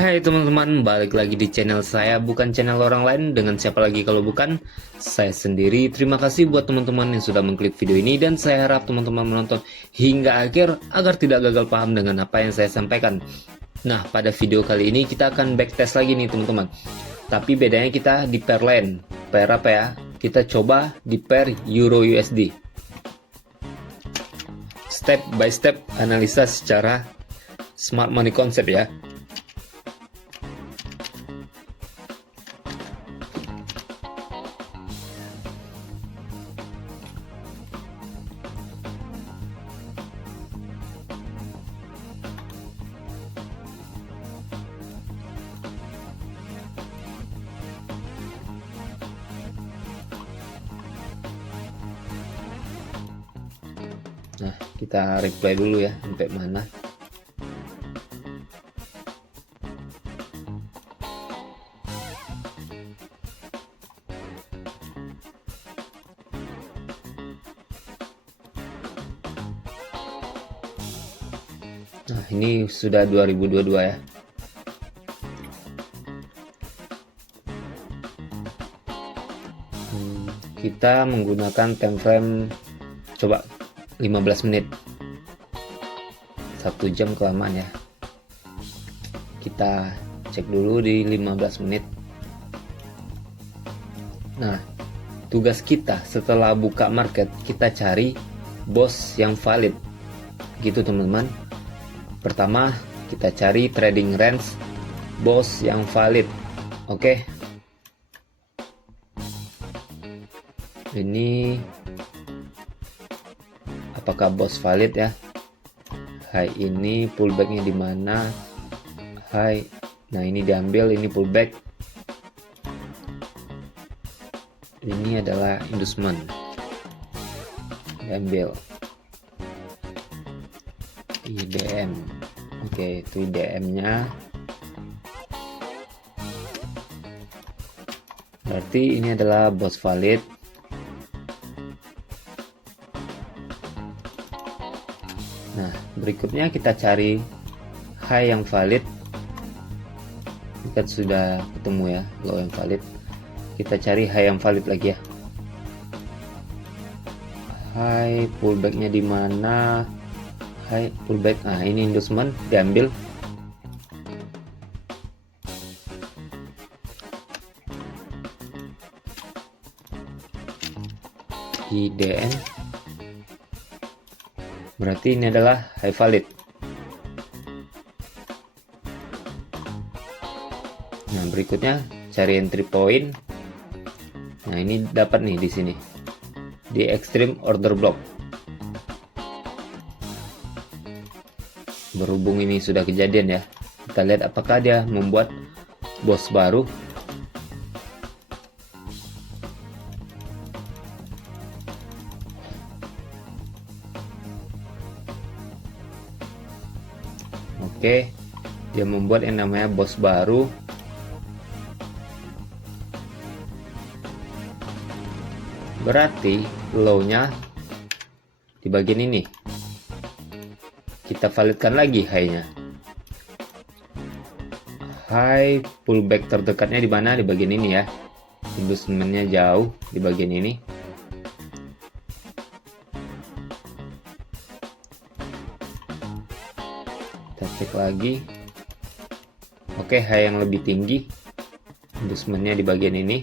Hai teman-teman, balik lagi di channel saya, bukan channel orang lain. Dengan siapa lagi kalau bukan saya sendiri. Terima kasih buat teman-teman yang sudah mengklik video ini, dan saya harap teman-teman menonton hingga akhir agar tidak gagal paham dengan apa yang saya sampaikan. Nah, pada video kali ini kita akan backtest lagi nih teman-teman. Tapi bedanya kita di pair lain. Pair apa ya? Kita coba di pair Euro USD. Step by step analisa secara smart money concept ya. Nah, kita replay dulu ya sampai mana. Nah, ini sudah 2022 ya. Kita menggunakan time frame coba 15 menit. 1 jam kelamaan ya. Kita cek dulu di 15 menit. Nah, tugas kita setelah buka market, kita cari BOS yang valid. Gitu teman-teman. Pertama, kita cari trading range BOS yang valid. Oke. Ini apakah BOS valid ya? High ini pullbacknya di mana? High. Nah, ini diambil, ini pullback. Ini adalah inducement. Diambil. IDM. Oke, itu IDM-nya. Berarti ini adalah BOS valid. Nah, berikutnya kita cari high yang valid. Kita sudah ketemu ya, low yang valid. Kita cari high yang valid lagi ya. High pullbacknya di mana? High pullback. Nah, ini inducement diambil. IDN. Berarti ini adalah high valid. Nah, berikutnya cari entry point. Nah, ini dapat nih di sini. Di extreme order block. Berhubung ini sudah kejadian ya. Kita lihat apakah dia membuat BOS baru. Oke, dia membuat yang namanya BOS baru. Berarti low-nya di bagian ini. Kita validkan lagi high-nya. High pullback terdekatnya di mana? Di bagian ini ya. Inducement-nya jauh di bagian ini. Kita cek lagi. Oke, high yang lebih tinggi. Inducement-nya di bagian ini.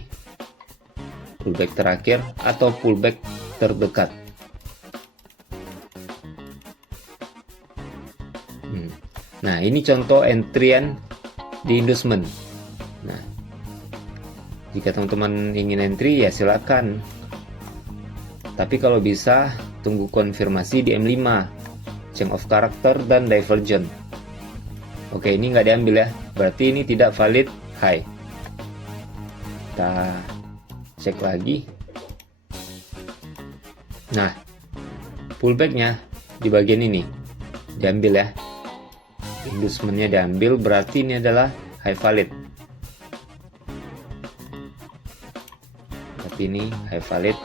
Pullback terakhir atau pullback terdekat. Nah, ini contoh entryan di inducement. Nah, jika teman-teman ingin entry ya silakan. Tapi kalau bisa tunggu konfirmasi di M5, change of character dan divergent. Oke, ini nggak diambil ya. Berarti ini tidak valid high. Kita cek lagi. Nah, pullbacknya di bagian ini diambil ya. Inducement-nya diambil, berarti ini adalah high valid. Tapi ini high valid.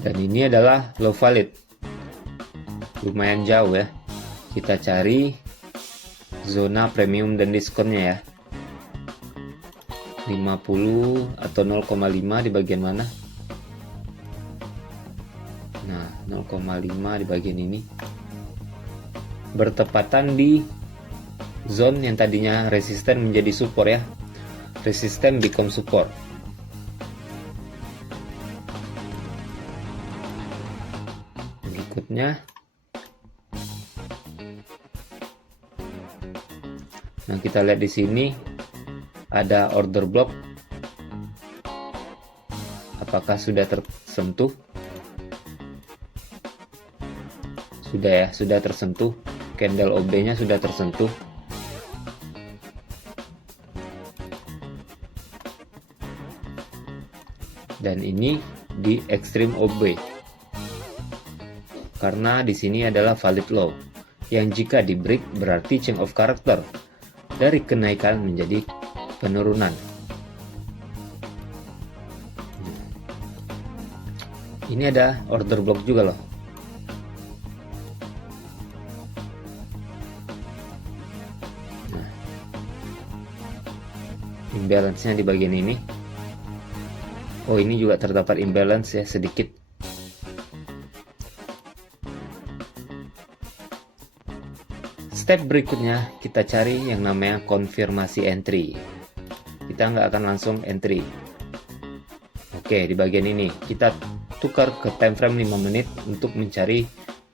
Dan ini adalah low valid. lumayan jauh ya. Kita cari zona premium dan diskonnya ya. 50 atau 0,5 di bagian mana? Nah, 0,5 di bagian ini. Bertepatan di zone yang tadinya resisten menjadi support ya. Resisten become support. Berikutnya, nah kita lihat di sini ada order block. Apakah sudah tersentuh? Sudah ya, sudah tersentuh. Candle OB-nya sudah tersentuh. Dan ini di extreme OB. Karena di sini adalah valid low yang jika di break berarti change of character dari kenaikan menjadi penurunan. Ini ada order block juga loh. Nah, imbalance-nya di bagian ini. Oh, ini juga terdapat imbalance ya sedikit. Step berikutnya kita cari yang namanya konfirmasi entry. Kita nggak akan langsung entry. Oke, di bagian ini kita tukar ke time frame 5 menit untuk mencari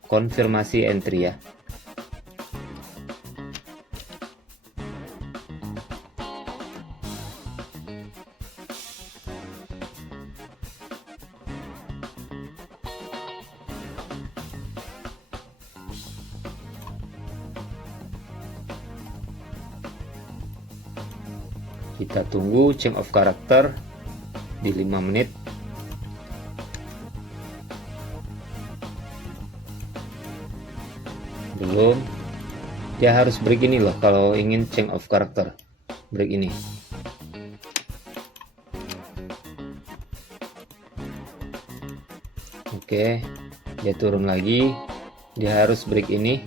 konfirmasi entry ya. Kita tunggu change of character di 5 menit. Belum. Dia harus break ini loh kalau ingin change of character. Break ini. Oke, dia turun lagi. Dia harus break ini.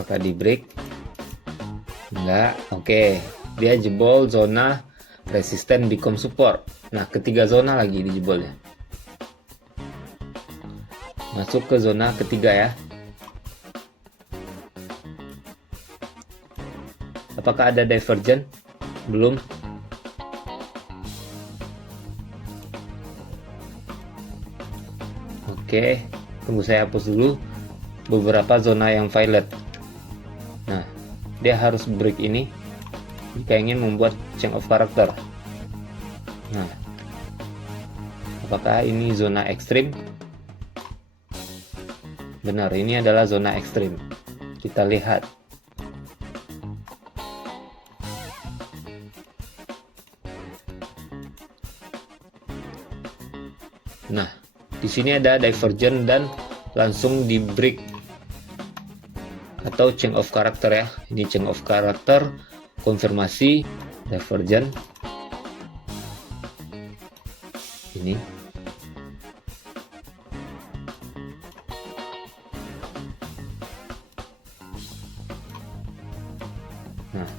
Apakah di break? Enggak. Oke, dia jebol zona resisten become support. Nah, ketiga zona lagi dijebol ya. Masuk ke zona ketiga ya. Apakah ada divergent? Belum. Oke, tunggu saya hapus dulu beberapa zona yang violet. Nah, dia harus break ini jika ingin membuat change of character. Nah, apakah ini zona ekstrim? Benar, ini adalah zona ekstrim. Kita lihat. Nah, di sini ada divergent dan langsung di break atau change of character ya. Ini change of character, konfirmasi, divergent. Ini. Nah,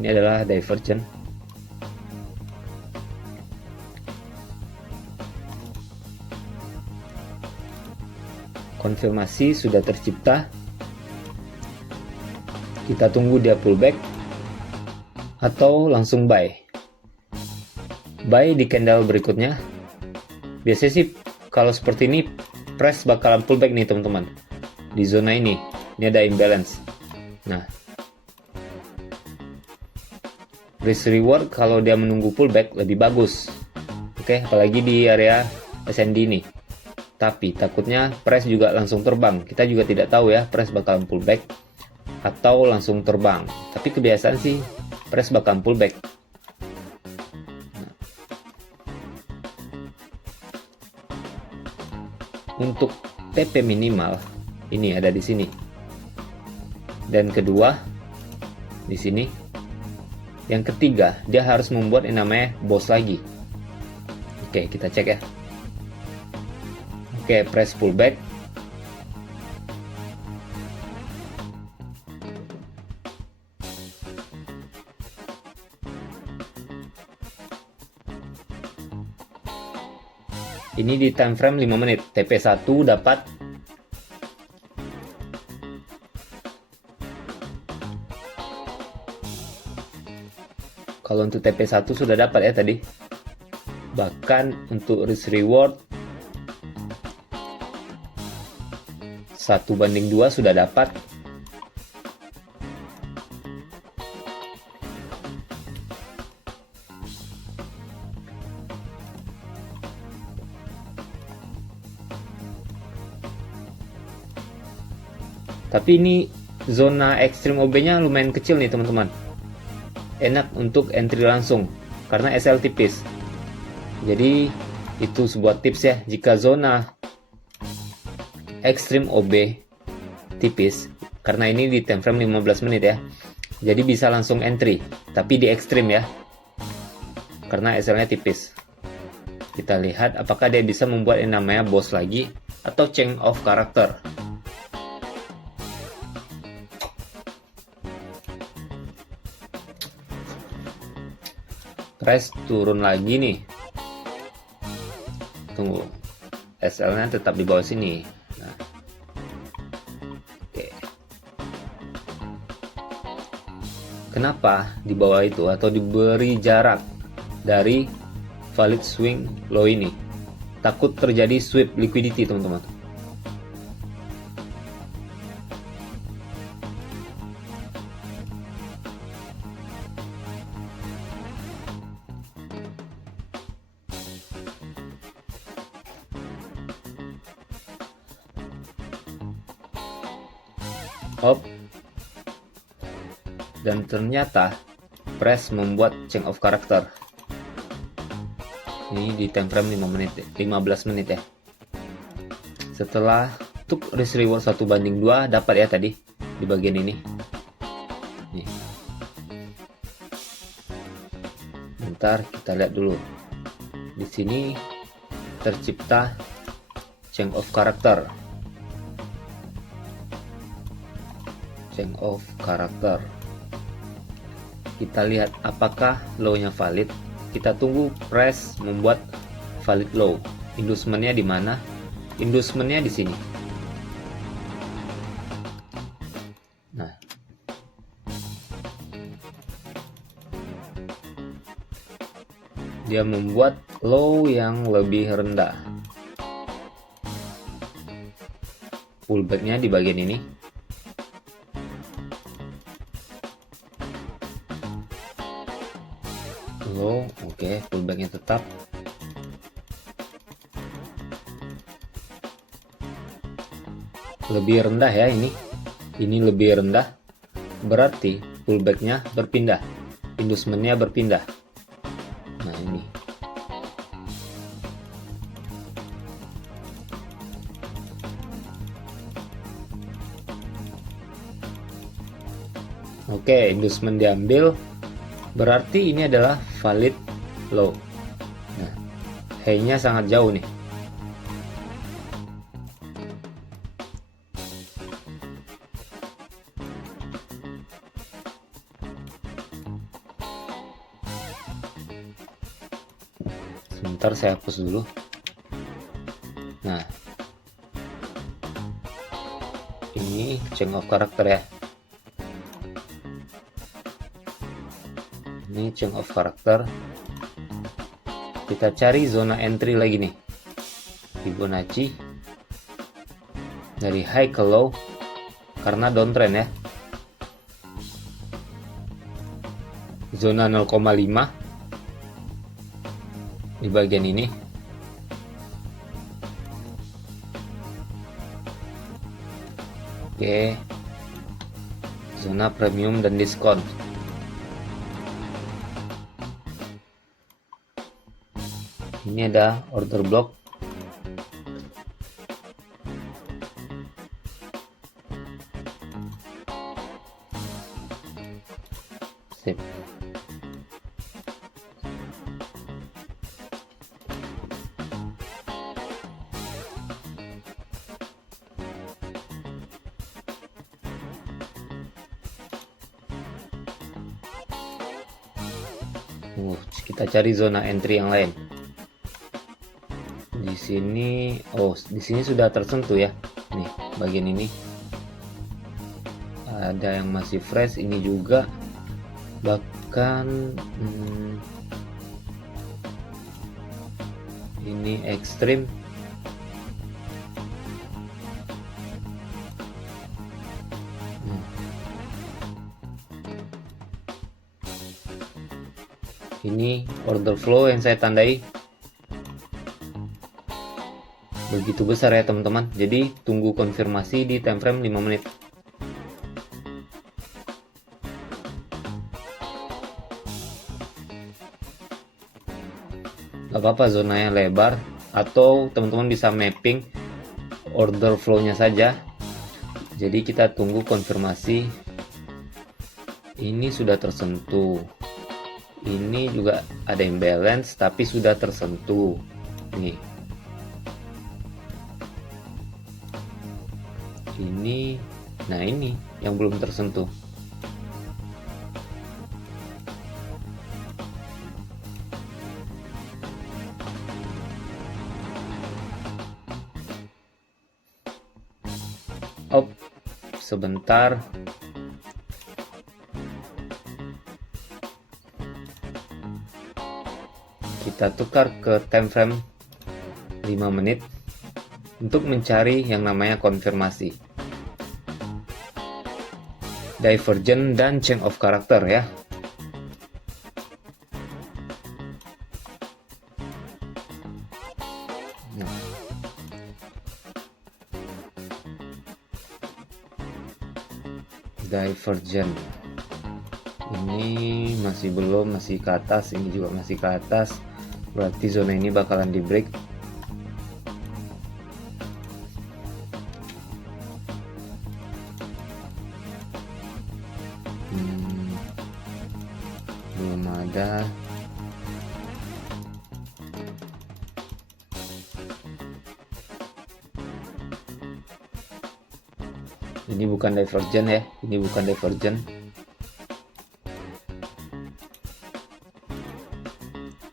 ini adalah divergent. Konfirmasi sudah tercipta. Kita tunggu dia pullback atau langsung buy. Buy di candle berikutnya. Biasanya sih kalau seperti ini price bakalan pullback nih teman-teman. Di zona ini ada imbalance. Nah, risk reward kalau dia menunggu pullback lebih bagus. Oke, apalagi di area SND ini. Tapi takutnya price juga langsung terbang. Kita juga tidak tahu ya price bakalan pullback atau langsung terbang. Tapi kebiasaan sih price bakalan pullback. Nah, untuk TP minimal ini ada di sini. Dan kedua di sini. Yang ketiga, dia harus membuat yang namanya boss lagi. Oke, kita cek ya. Oke, press pullback. Ini di time frame 5 menit. TP1 dapat kalau untuk TP1 sudah dapat ya tadi. Bahkan untuk risk reward 1:2 sudah dapat. Tapi ini zona ekstrim OB-nya lumayan kecil nih teman-teman. Enak untuk entry langsung karena SL tipis. Jadi itu sebuah tips ya, jika zona ekstrim OB tipis, karena ini di time frame 15 menit ya. Jadi bisa langsung entry, tapi di ekstrim ya. Karena SL-nya tipis. Kita lihat apakah dia bisa membuat yang namanya boss lagi atau change of character. Price turun lagi nih. Tunggu, SL-nya tetap di bawah sini. Nah. Oke. Kenapa di bawah itu atau diberi jarak dari valid swing low ini? Takut terjadi sweep liquidity teman-teman. Hop, dan ternyata press membuat change of character. Ini di time frame 15 menit ya. Setelah untuk risk reward 1:2 dapat ya tadi di bagian ini. Nih. Bentar kita lihat dulu. Di sini tercipta change of character. Change of character. Kita lihat apakah low-nya valid. Kita tunggu press membuat valid low. Inducementnya di mana? Inducementnya di sini. Nah, dia membuat low yang lebih rendah. Pullbacknya di bagian ini. Low, oke, pullbacknya tetap. Lebih rendah ya ini lebih rendah, berarti pullbacknya berpindah, inducementnya berpindah. Nah ini oke, inducement diambil, berarti ini adalah valid low. Nah, high-nya sangat jauh nih. Sebentar saya hapus dulu. Nah, ini change of character ya. Ini change of character. Kita cari zona entry lagi nih. Fibonacci dari high ke low karena downtrend ya. Zona 0,5 di bagian ini. Oke, zona premium dan diskon. Ini ada order block. Sip. Kita cari zona entry yang lain. Di sini, di sini sudah tersentuh ya. Nih, bagian ini ada yang masih fresh, ini juga bahkan ini ekstrim. Ini order flow yang saya tandai begitu besar ya teman-teman, jadi tunggu konfirmasi di time frame 5 menit. Gak apa-apa zonanya lebar, atau teman-teman bisa mapping order flow-nya saja. Jadi kita tunggu konfirmasi. Ini sudah tersentuh, ini juga ada imbalance tapi sudah tersentuh nih. Nah ini yang belum tersentuh. Sebentar. Kita tukar ke time frame 5 menit untuk mencari yang namanya konfirmasi, divergent dan change of character ya. Divergent ini masih belum, masih ke atas, ini juga masih ke atas, berarti zona ini bakalan di break. Belum ada. Ini bukan divergent ya, ini bukan divergent.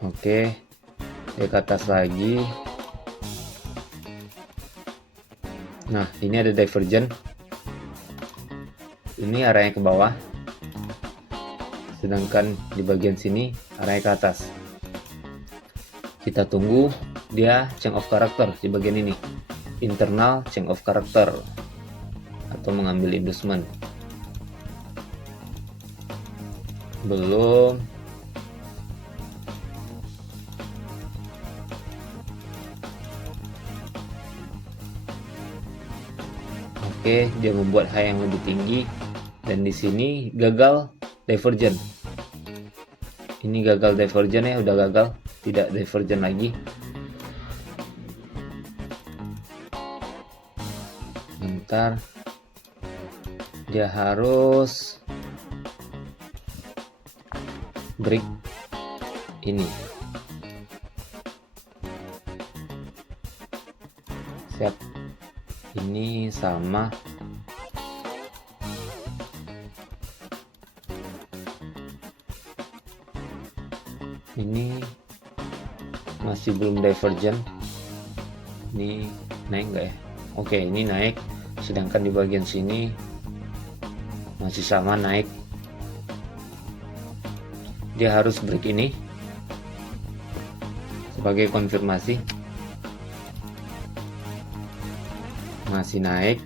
Oke, ke atas lagi. Nah, ini ada divergent. Ini arahnya ke bawah, sedangkan di bagian sini arahnya ke atas. Kita tunggu dia change of character di bagian ini, internal change of character, atau mengambil inducement. Belum. Oke, dia membuat high yang lebih tinggi, dan di sini gagal divergent. Ini gagal divergent ya, udah gagal, tidak divergent lagi. Bentar, dia harus break ini. Siap. Ini sama. Ini masih belum divergent. Ini naik nggak ya? Oke, ini naik. Sedangkan di bagian sini masih sama naik. Dia harus break ini sebagai konfirmasi. Masih naik.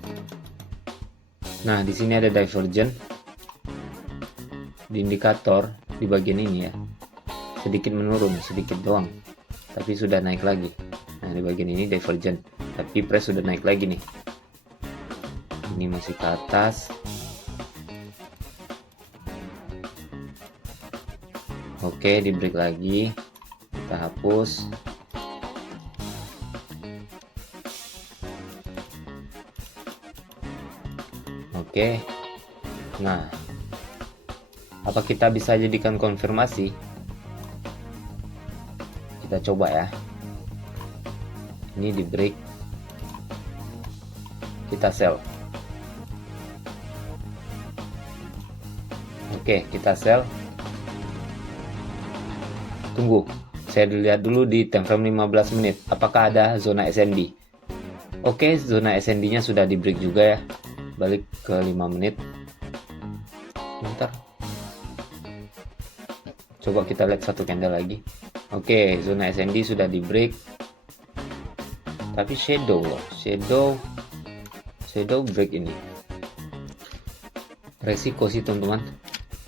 Nah, di sini ada divergent di indikator di bagian ini ya. Sedikit menurun, sedikit doang, tapi sudah naik lagi. Nah, di bagian ini divergent, tapi price sudah naik lagi nih. Ini masih ke atas. Oke, di break lagi. Kita hapus. Oke. Nah, apa kita bisa jadikan konfirmasi? Kita coba ya. Ini di break. Kita sell. Oke, kita sell. Tunggu, saya lihat dulu di time frame 15 menit apakah ada zona SND. Oke, zona SND nya sudah di break juga ya. Balik ke 5 menit. Bentar, coba kita lihat satu candle lagi. Oke, zona SND sudah di break, tapi shadow loh, shadow break ini resiko sih teman-teman.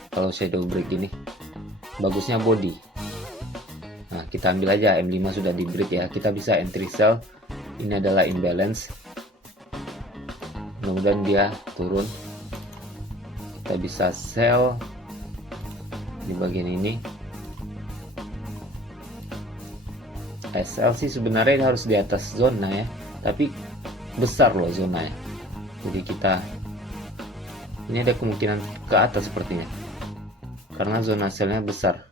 Kalau shadow break ini bagusnya body. Nah, kita ambil aja M5 sudah di break ya, kita bisa entry sell. Ini adalah imbalance, mudah-mudahan dia turun. Kita bisa sell di bagian ini. SL sih sebenarnya harus di atas zona ya, tapi besar loh zona ya. Jadi kita ini ada kemungkinan ke atas sepertinya, karena zona selnya besar.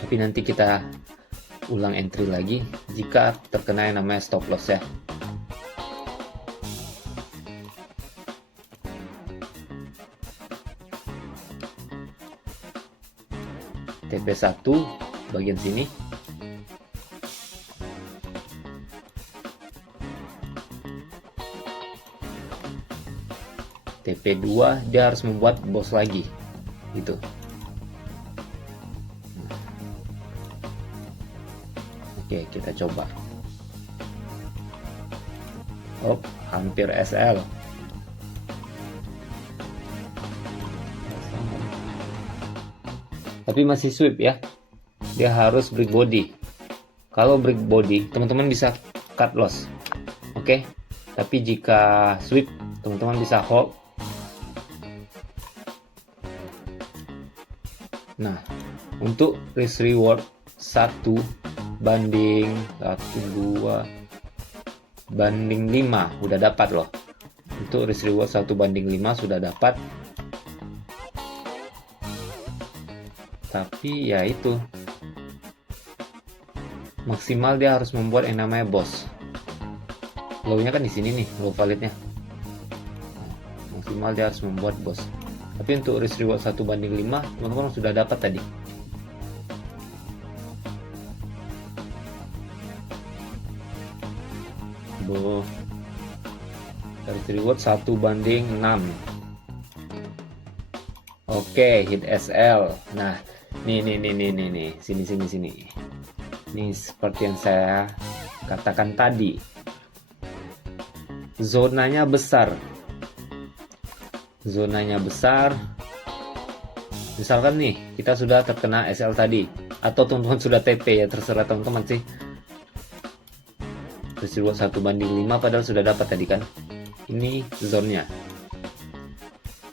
Tapi nanti kita ulang entry lagi jika terkena yang namanya stop loss ya. TP1 bagian sini. TP2 dia harus membuat boss lagi gitu. Oke, kita coba. Oh, hampir SL. Tapi masih sweep ya. Dia harus break body. Kalau break body, teman-teman bisa cut loss. Oke. Tapi jika sweep, teman-teman bisa hold. Nah, untuk risk reward 1 banding 1 2 banding 5 udah dapat loh. Untuk risk reward 1 banding 5 sudah dapat. Tapi ya itu, maksimal dia harus membuat yang namanya boss. Low-nya kan di sini nih, low validnya. Maksimal dia harus membuat boss. Tapi untuk risk reward 1 banding 5 teman-teman sudah dapat tadi. Risk reward 1 banding 6. Oke, hit SL. Nah, nih, sini. Ini seperti yang saya katakan tadi. Zonanya besar. Misalkan nih, kita sudah terkena SL tadi, atau teman-teman sudah TP ya, terserah teman-teman sih. Risk reward 1 banding 5 padahal sudah dapat tadi kan. Ini zonnya.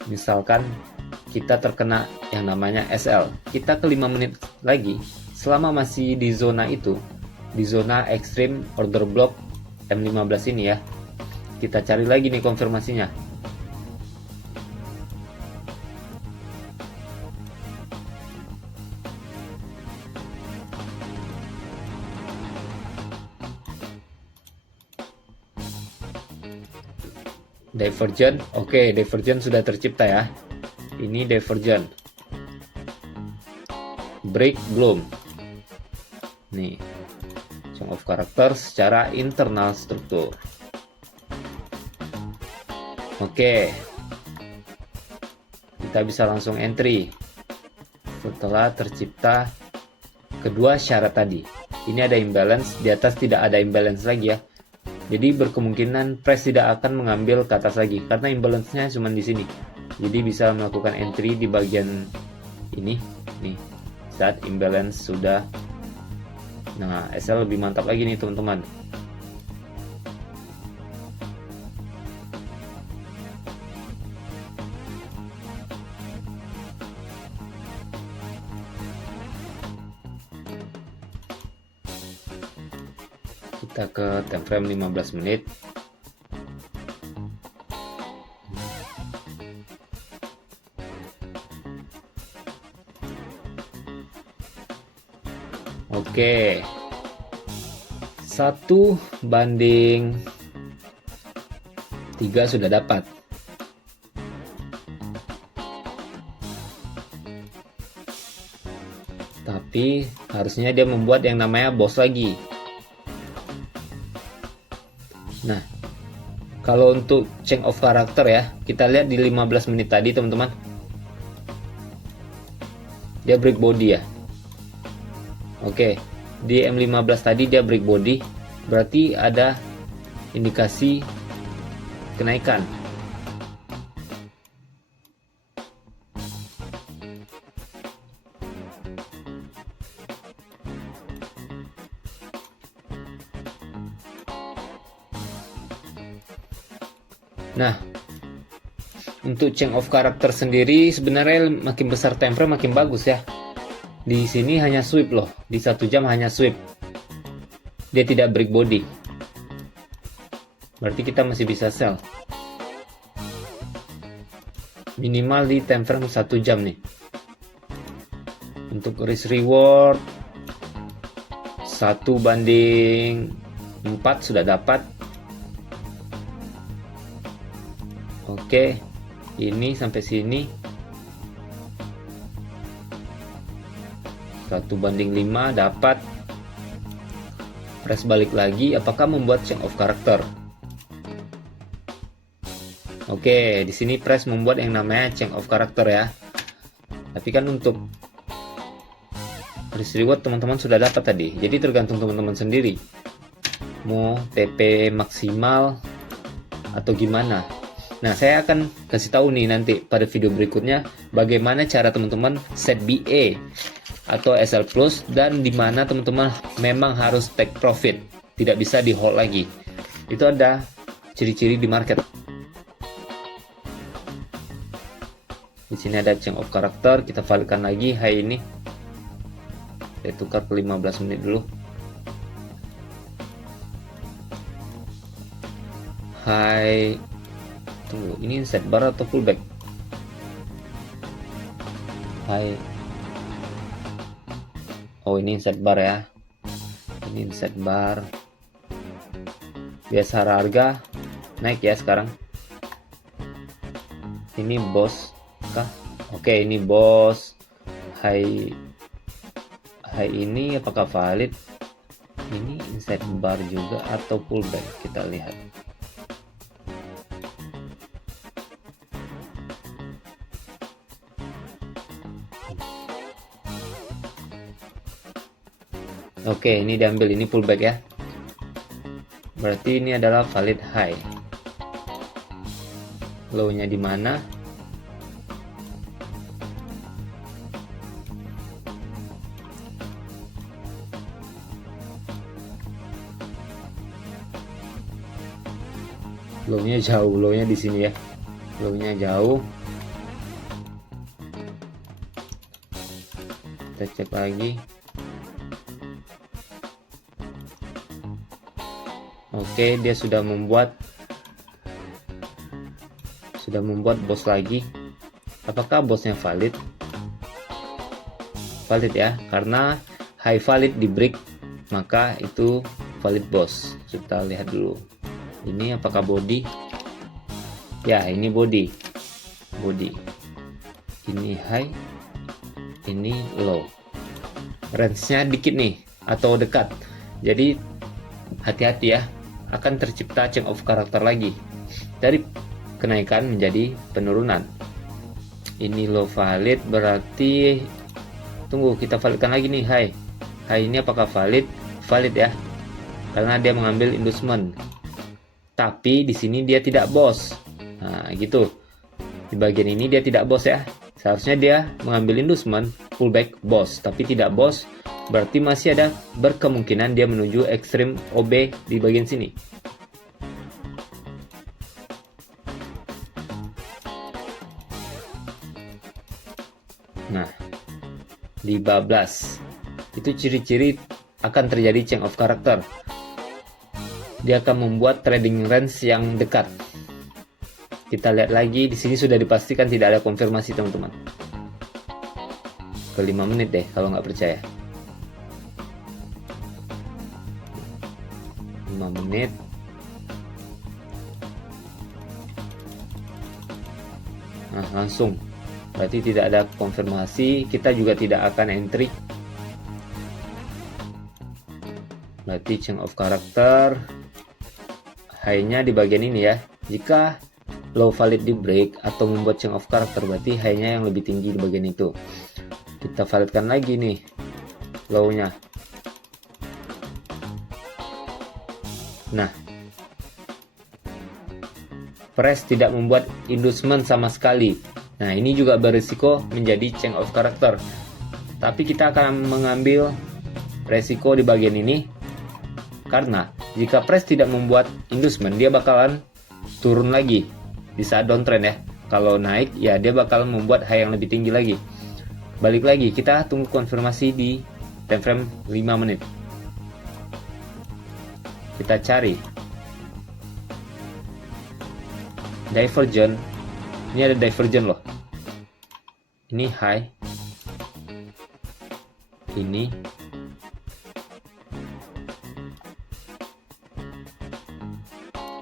Misalkan kita terkena yang namanya SL, kita ke 5 menit lagi, selama masih di zona itu, di zona extreme order block M15 ini ya, kita cari lagi nih konfirmasinya. Divergent, oke, divergent sudah tercipta ya. Ini divergent. Break belum. Nih, sum of character secara internal struktur. Oke, kita bisa langsung entry setelah tercipta kedua syarat tadi. Ini ada imbalance, di atas tidak ada imbalance lagi ya. Jadi berkemungkinan price tidak akan mengambil ke atas lagi karena imbalance-nya cuma di sini. Jadi bisa melakukan entry di bagian ini nih saat imbalance sudah. Nah, SL lebih mantap lagi nih teman-teman. Kita ke time frame 15 menit. Oke, 1 banding 3 sudah dapat. Tapi harusnya dia membuat yang namanya boss lagi. Nah, kalau untuk change of character ya, kita lihat di 15 menit tadi teman-teman. Dia break body ya. Oke, di M15 tadi dia break body, berarti ada indikasi kenaikan. Nah, untuk change of character sendiri sebenarnya makin besar time frame makin bagus ya. Di sini hanya sweep loh, di 1 jam hanya sweep. Dia tidak break body. Berarti kita masih bisa sell. Minimal di time frame 1 jam nih. Untuk risk reward 1/4 sudah dapat. Oke, ini sampai sini 1/5 dapat. Press balik lagi, apakah membuat change of character? Oke, di sini press membuat yang namanya change of character ya. Tapi kan untuk risk reward teman-teman sudah dapat tadi. Jadi tergantung teman-teman sendiri mau TP maksimal atau gimana. Nah, saya akan kasih tahu nih nanti pada video berikutnya bagaimana cara teman-teman set BA atau SL Plus dan di mana teman-teman memang harus take profit, tidak bisa di hold lagi. Itu ada ciri-ciri di market. Di sini ada change of character, kita validkan lagi high ini. Saya tukar ke 15 menit dulu. High, tunggu, ini set bar atau pullback? High. Oh, ini set bar ya. Ini set bar. Biasa harga naik ya sekarang. Ini boss kah? Oke, ini boss. High ini apakah valid? Ini set bar juga atau pullback? Kita lihat. Oke, ini diambil, ini pullback ya. Berarti ini adalah valid high. Low-nya di mana? Low-nya jauh, low-nya di sini ya. Low-nya jauh. Kita cek lagi. Oke, dia sudah membuat boss lagi. Apakah bossnya valid? Valid ya, karena high valid di break, maka itu valid boss. Kita lihat dulu. Ini apakah body? Ya, ini body. Ini high, ini low. Range-nya dikit nih atau dekat. Jadi hati-hati ya, akan tercipta change of character lagi dari kenaikan menjadi penurunan. Ini low valid, berarti tunggu, kita validkan lagi nih high ini apakah valid ya, karena dia mengambil inducement, tapi di sini dia tidak boss. Nah gitu, di bagian ini dia tidak boss ya, seharusnya dia mengambil inducement, pullback, boss, tapi tidak boss. Berarti masih ada berkemungkinan dia menuju ekstrim OB di bagian sini. Nah, di bablas itu ciri-ciri akan terjadi change of character. Dia akan membuat trading range yang dekat. Kita lihat lagi, di sini sudah dipastikan tidak ada konfirmasi teman-teman. Ke 5 menit deh kalau nggak percaya. 5 menit. Nah, langsung. Berarti tidak ada konfirmasi, kita juga tidak akan entry. Berarti change of character high-nya di bagian ini ya. Jika low valid di break atau membuat change of character, berarti high-nya yang lebih tinggi di bagian itu. Kita validkan lagi nih low-nya. Nah, press tidak membuat inducement sama sekali. Nah, ini juga berisiko menjadi change of character. Tapi kita akan mengambil resiko di bagian ini, karena jika press tidak membuat inducement, dia bakalan turun lagi di saat downtrend ya. Kalau naik ya dia bakalan membuat high yang lebih tinggi lagi. Balik lagi, kita tunggu konfirmasi di time frame 5 menit. Kita cari divergent. Ini ada divergent loh. Ini high. Ini.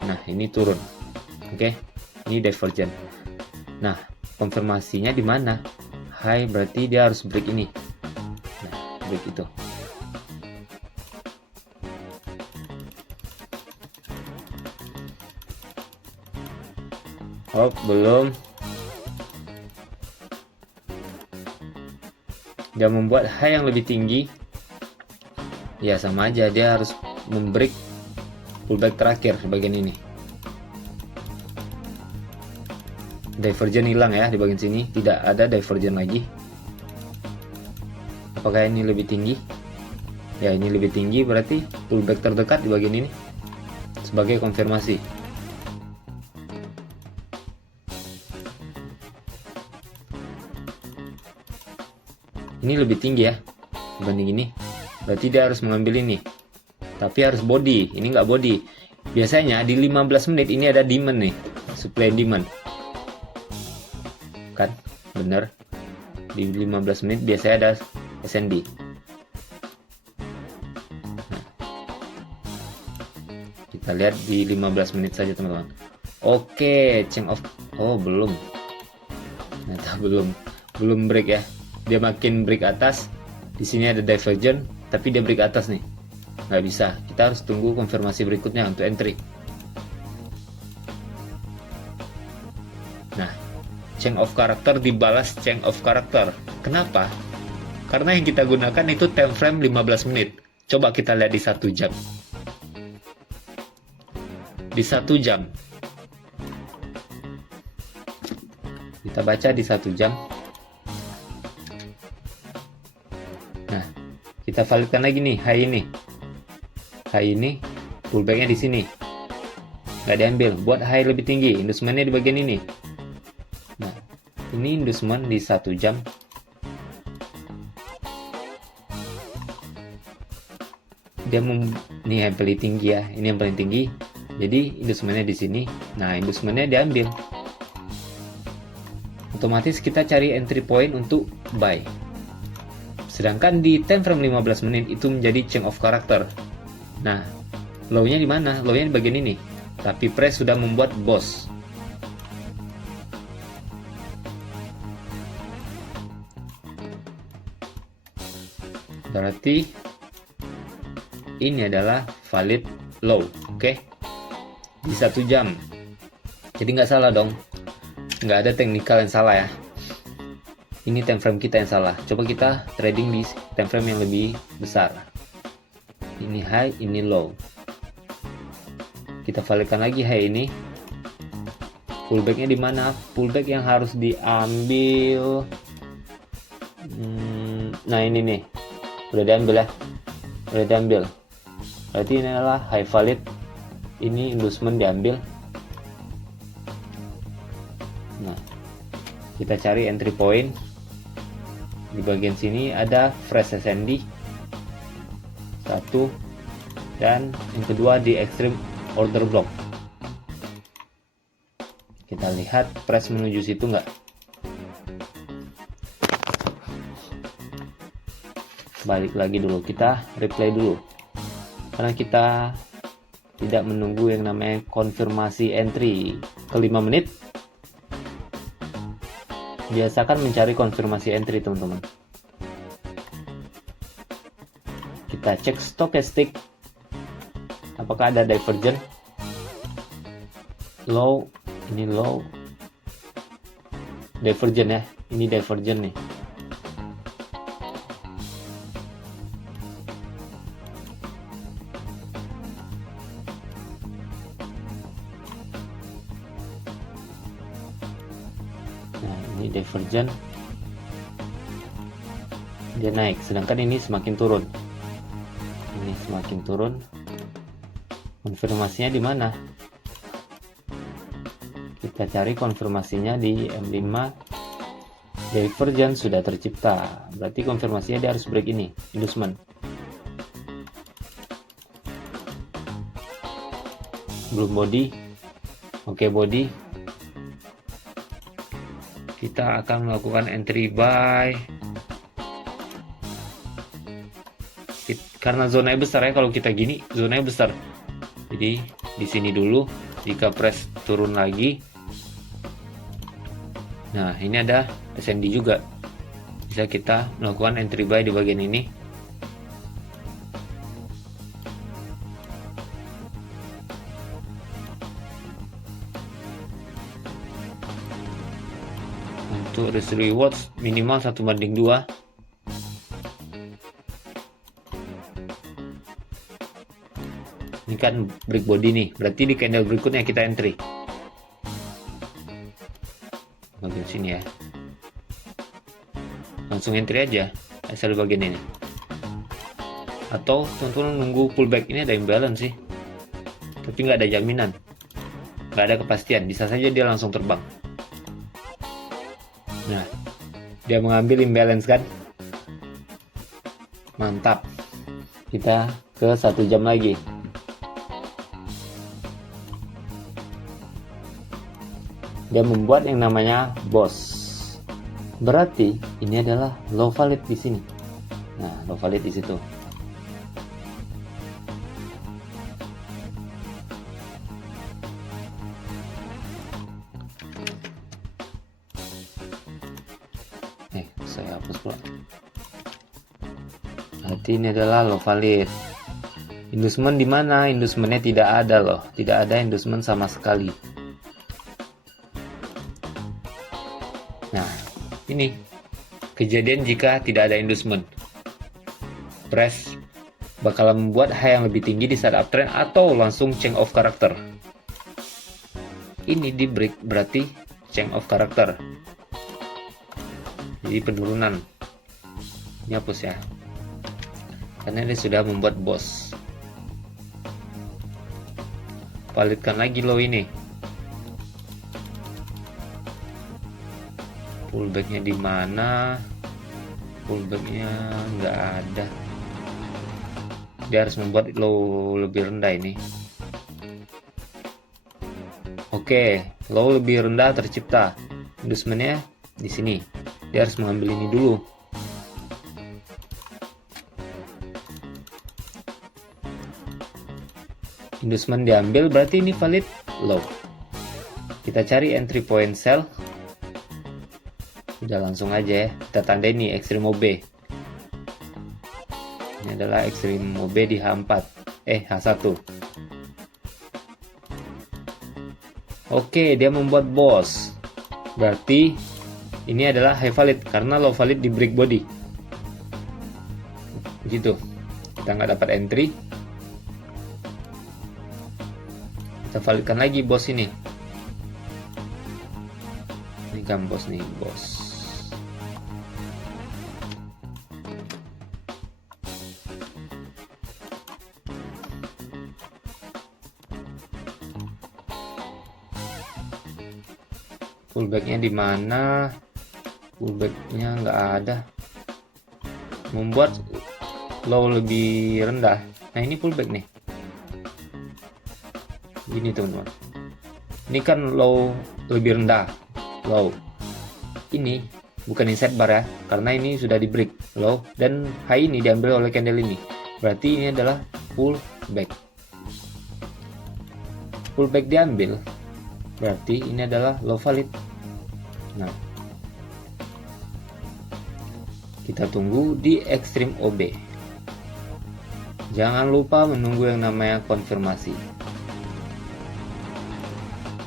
Nah, ini turun. Oke. Ini divergent. Nah, konfirmasinya di mana? High berarti dia harus break ini. Nah, break itu. Oh, belum. Dia membuat high yang lebih tinggi. Ya sama aja, dia harus membreak pullback terakhir bagian ini. Divergent hilang ya di bagian sini, tidak ada divergent lagi. Apakah ini lebih tinggi? Ya, ini lebih tinggi, berarti pullback terdekat di bagian ini sebagai konfirmasi. Ini lebih tinggi ya dibanding ini, berarti dia harus mengambil ini, tapi harus body. Ini nggak body. Biasanya di 15 menit ini ada demand nih, supply and demand kan, bener. Di 15 menit biasanya ada SND. Nah, kita lihat di 15 menit saja teman-teman. Oke, change of, oh belum, ternyata belum break ya. Dia makin break atas. Di sini ada divergent, tapi dia break atas nih. Nggak bisa. Kita harus tunggu konfirmasi berikutnya untuk entry. Nah, change of character dibalas change of character. Kenapa? Karena yang kita gunakan itu time frame 15 menit. Coba kita lihat di 1 jam. Di 1 jam. Kita baca di 1 jam. Kita validkan lagi nih high ini pullbacknya di sini nggak diambil, buat high lebih tinggi, inducementnya di bagian ini. Nah, ini inducement di 1 jam. Dia ini yang paling tinggi ya, ini yang paling tinggi, jadi inducementnya di sini. Nah, inducementnya diambil, otomatis kita cari entry point untuk buy. Sedangkan di time frame 15 menit itu menjadi change of character. Nah, low-nya di mana? Low-nya di bagian ini. Tapi press sudah membuat boss. Berarti ini adalah valid low, oke? Di 1 jam. Jadi nggak salah dong. Nggak ada teknikal yang salah ya. Ini time frame kita yang salah. Coba kita trading di time frame yang lebih besar. Ini high, ini low. Kita validkan lagi high ini. Pullbacknya di mana? Pullback yang harus diambil. Nah ini nih, udah diambil ya. Udah diambil. Berarti ini adalah high valid. Ini inducement diambil. Nah, kita cari entry point. Di bagian sini ada fresh SND 1, dan yang kedua di extreme order block. Kita lihat press menuju situ nggak. Balik lagi dulu, kita replay dulu karena kita tidak menunggu yang namanya konfirmasi entry ke 5 menit. Biasakan mencari konfirmasi entry, teman-teman. Kita cek stokastik, apakah ada divergent. Low, ini low, divergent ya, ini divergent nih. Nah, ini divergent, dia naik, sedangkan ini semakin turun. Ini semakin turun. Konfirmasinya di mana? Kita cari konfirmasinya di M5. Divergent sudah tercipta, berarti konfirmasinya dia harus break ini, inducement. Belum body. Oke, body. Kita akan melakukan entry buy. Karena zonanya besar ya, kalau kita gini zonanya besar. Jadi di sini dulu, jika press turun lagi. Nah, ini ada SND juga. Bisa kita melakukan entry buy di bagian ini. Untuk risk rewards minimal 1/2. Ini kan break body nih, berarti di candle berikutnya kita entry. Bagian sini ya. Langsung entry aja asal bagian ini. Atau teman-teman nunggu pullback, ini ada imbalance sih. Tapi nggak ada jaminan. Nggak ada kepastian, bisa saja dia langsung terbang. Nah, dia mengambil imbalance kan? Mantap. Kita ke 1 jam lagi. Dia membuat yang namanya boss. Berarti ini adalah low valid di sini. Nah, low valid di situ. Saya hapus pula. Berarti ini adalah low valid. Inducement di mana? Inducementnya tidak ada loh. Tidak ada inducement sama sekali. Nah, ini kejadian jika tidak ada inducement. Press bakalan membuat high yang lebih tinggi di saat uptrend atau langsung change of character. Ini di break berarti change of character. Jadi penurunan. Ini hapus ya. Karena dia sudah membuat boss. Validkan lagi low ini. Pullbacknya di mana? Pullbacknya nggak ada. Dia harus membuat low lebih rendah ini. Oke, low lebih rendah tercipta. Inducementnya di sini. Dia harus mengambil ini dulu. Inducement diambil, berarti ini valid low. Kita cari entry point sell. Udah langsung aja ya, kita tanda ini Extreme OB. Ini adalah Extreme OB di H4, H1. Oke, dia membuat boss. Berarti ini adalah high valid karena low valid di break body. Begitu. Kita nggak dapat entry. Kita validkan lagi boss ini. Ini kan boss nih, boss. Pullbacknya di mana? Pullbacknya nggak ada. Membuat low lebih rendah. Nah, ini pullback nih. Gini teman-teman. Ini kan low lebih rendah. Low. Ini bukan inside bar ya, karena ini sudah di break low dan high ini diambil oleh candle ini. Berarti ini adalah pullback. Pullback diambil. Berarti ini adalah low valid. Nah, Kita tunggu di Extreme OB. Jangan lupa menunggu yang namanya konfirmasi.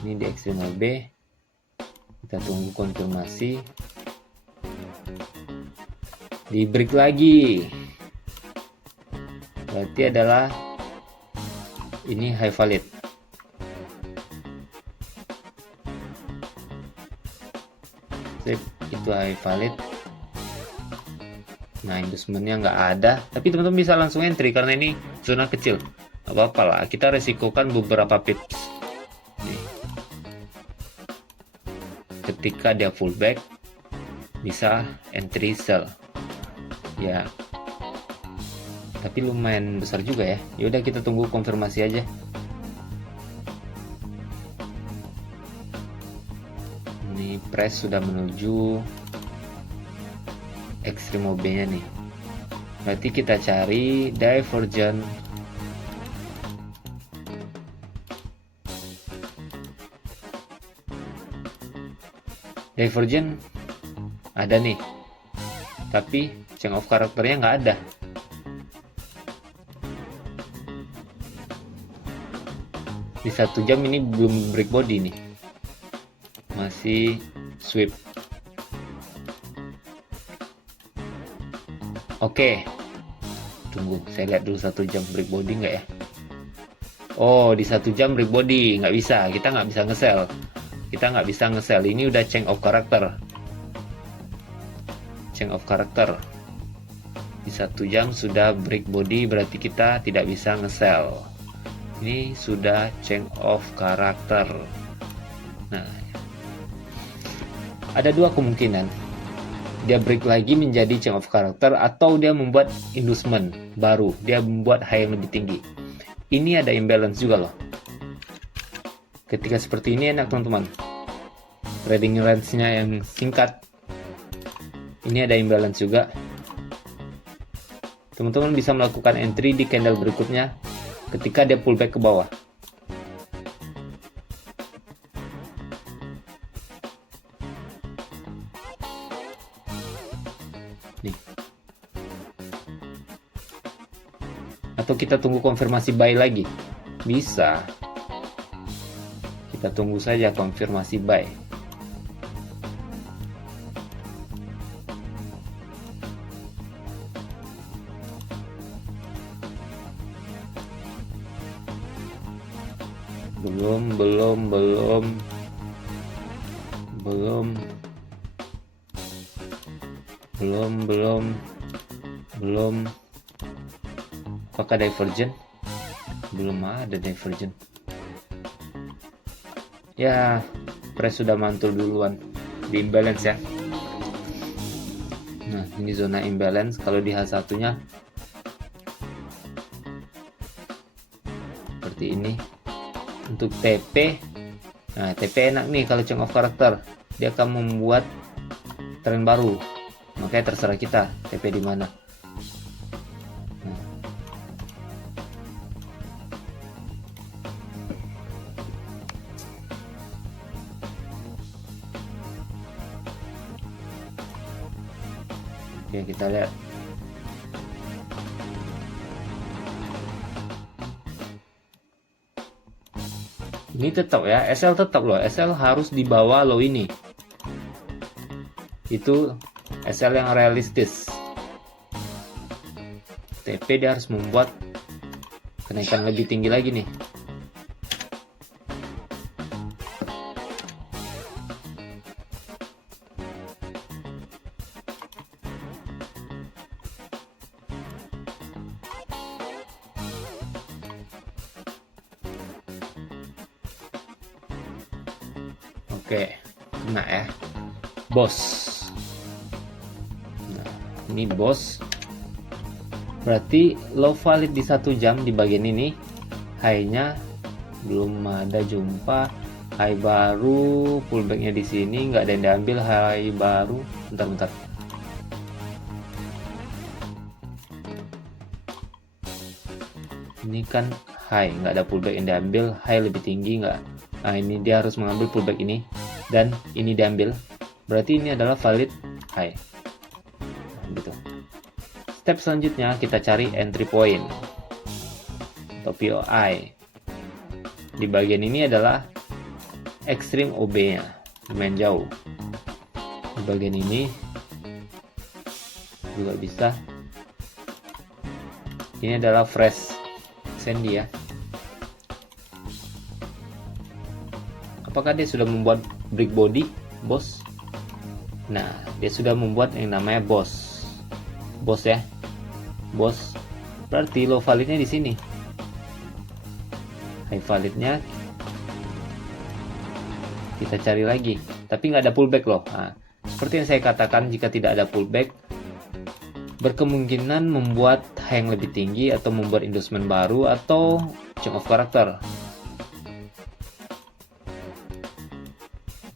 Ini di Extreme OB. Kita tunggu konfirmasi. Di break lagi. Berarti adalah ini high valid. Sip, itu high valid. Nah, inducementnya nggak ada, tapi teman-teman bisa langsung entry karena ini zona kecil. Nggak apa-apa lah, kita resikokan beberapa pips. Nih. Ketika dia fullback, bisa entry sell. Ya, tapi lumayan besar juga ya. Yaudah kita tunggu konfirmasi aja. Ini price sudah menuju Extreme OB nya nih. Berarti kita cari divergent. Divergent ada nih, tapi change of karakternya nggak ada. Di 1 jam ini belum break body nih, masih sweep. Oke, tunggu, saya lihat dulu 1 jam break body nggak ya. Oh, di 1 jam break body nggak bisa, kita nggak bisa nge-sell. Ini udah change of character. Di 1 jam sudah break body, berarti kita tidak bisa nge-sell. Ini sudah change of character. Nah, ada dua kemungkinan. Dia break lagi menjadi change of character, atau dia membuat inducement baru, dia membuat high yang lebih tinggi. Ini ada imbalance juga loh. Ketika seperti ini enak teman-teman, trading range-nya yang singkat. Ini ada imbalance juga. Teman-teman bisa melakukan entry di candle berikutnya ketika dia pullback ke bawah. Nih. Atau kita tunggu konfirmasi buy lagi. Bisa. Kita tunggu saja konfirmasi buy. Belum. Apakah divergent? Belum ada divergent. Ya, price sudah mantul duluan di imbalance ya. Nah, ini zona imbalance. Kalau di H1-nya seperti ini. Untuk TP, nah TP enak nih kalau change of character, dia akan membuat tren baru. Makanya terserah kita TP di mana. Nah. Oke, kita lihat. Ini tetap ya, SL tetap loh, SL harus di bawah low ini. Itu SL yang realistis. TP dia harus membuat kenaikan lebih tinggi lagi nih. Oke, kena ya, bos. Nah, ini bos. Berarti low valid di 1 jam di bagian ini. High-nya belum ada jumpa. High baru, pullback-nya di sini nggak ada yang diambil. High baru, bentar. Ini kan high, nggak ada pullback yang diambil. High lebih tinggi nggak? Nah, ini dia harus mengambil pullback ini, dan ini diambil. Berarti ini adalah valid high. gitu. Step selanjutnya kita cari entry point atau POI. Di bagian ini adalah extreme OB-nya, lumayan jauh. Di bagian ini juga bisa. Ini adalah fresh sandy ya. Apakah dia sudah membuat brick body, bos? Nah, dia sudah membuat yang namanya bos ya, bos. Berarti low validnya di sini, high validnya kita cari lagi, tapi nggak ada pullback loh. Nah, seperti yang saya katakan, jika tidak ada pullback, berkemungkinan membuat high yang lebih tinggi atau membuat endorsement baru atau change of character.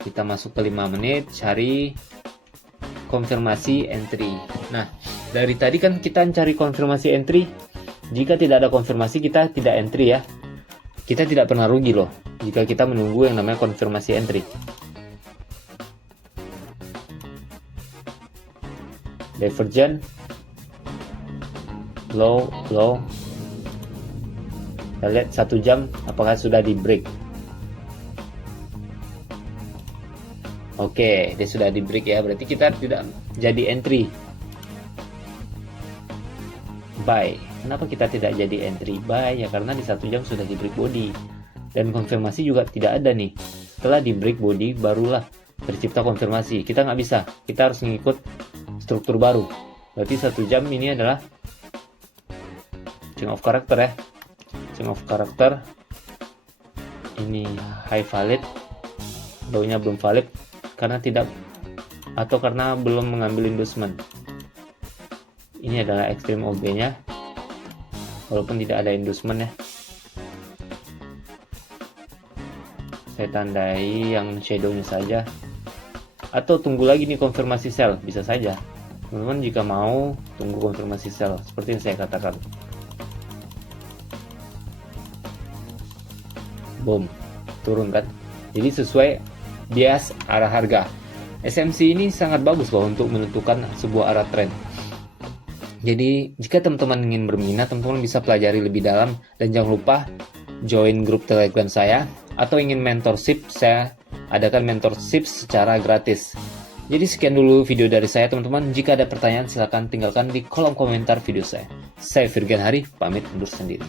Kita masuk ke 5 menit, cari konfirmasi entry. Nah, dari tadi kan kita cari konfirmasi entry. Jika tidak ada konfirmasi, kita tidak entry ya. Kita tidak pernah rugi loh jika kita menunggu yang namanya konfirmasi entry. Divergent, low. Kita lihat 1 jam apakah sudah di break. Oke, dia sudah di break ya, berarti kita tidak jadi entry buy. Kenapa kita tidak jadi entry buy? Ya karena di 1 jam sudah di break body dan konfirmasi juga tidak ada nih. Setelah di break body barulah tercipta konfirmasi. Kita nggak bisa, kita harus mengikut struktur baru. Berarti 1 jam ini adalah change of character ya. Change of character ini high valid, low-nya belum valid karena tidak atau karena belum mengambil endorsement. Ini adalah extreme OB-nya, walaupun tidak ada endorsement ya. Saya tandai yang shadow-nya saja, atau tunggu lagi nih konfirmasi sell, bisa saja. Teman-teman jika mau tunggu konfirmasi sell seperti yang saya katakan. Boom, turun kan. Jadi sesuai bias arah harga. SMC ini sangat bagus loh untuk menentukan sebuah arah tren. Jadi jika teman-teman ingin berminat, teman-teman bisa pelajari lebih dalam, dan jangan lupa join grup Telegram saya, atau ingin mentorship, saya adakan mentorship secara gratis. Jadi sekian dulu video dari saya teman-teman. Jika ada pertanyaan silahkan tinggalkan di kolom komentar video saya. Saya Virgan Hari, pamit undur sendiri.